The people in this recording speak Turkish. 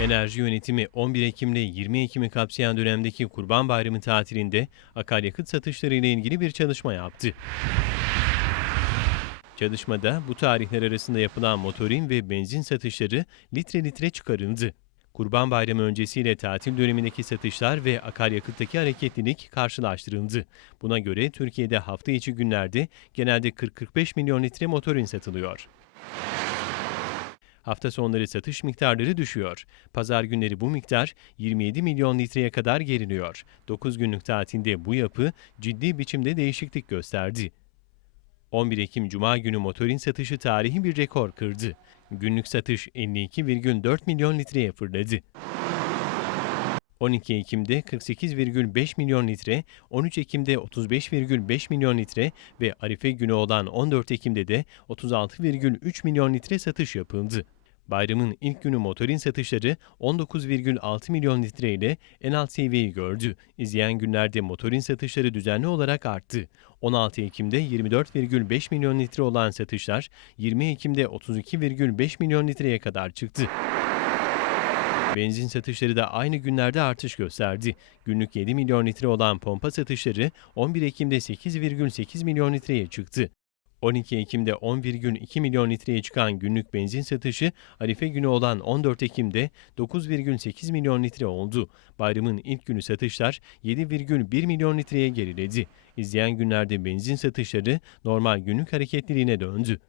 Enerji yönetimi 11 Ekim ile 20 Ekim'i kapsayan dönemdeki Kurban Bayramı tatilinde akaryakıt satışları ile ilgili bir çalışma yaptı. Çalışmada bu tarihler arasında yapılan motorin ve benzin satışları litre litre çıkarıldı. Kurban Bayramı öncesiyle tatil dönemindeki satışlar ve akaryakıttaki hareketlilik karşılaştırıldı. Buna göre Türkiye'de hafta içi günlerde genelde 40-45 milyon litre motorin satılıyor. Hafta sonları satış miktarları düşüyor. Pazar günleri bu miktar 27 milyon litreye kadar geriliyor. 9 günlük tatilde bu yapı ciddi biçimde değişiklik gösterdi. 11 Ekim Cuma günü motorin satışı tarihi bir rekor kırdı. Günlük satış 52,4 milyon litreye fırladı. 12 Ekim'de 48,5 milyon litre, 13 Ekim'de 35,5 milyon litre ve Arife günü olan 14 Ekim'de de 36,3 milyon litre satış yapıldı. Bayramın ilk günü motorin satışları 19,6 milyon litre ile en alt seviyeyi gördü. İzleyen günlerde motorin satışları düzenli olarak arttı. 16 Ekim'de 24,5 milyon litre olan satışlar 20 Ekim'de 32,5 milyon litreye kadar çıktı. Benzin satışları da aynı günlerde artış gösterdi. Günlük 7 milyon litre olan pompa satışları 11 Ekim'de 8,8 milyon litreye çıktı. 12 Ekim'de 10,2 milyon litreye çıkan günlük benzin satışı Arife günü olan 14 Ekim'de 9,8 milyon litre oldu. Bayramın ilk günü satışlar 7,1 milyon litreye geriledi. İzleyen günlerde benzin satışları normal günlük hareketliliğine döndü.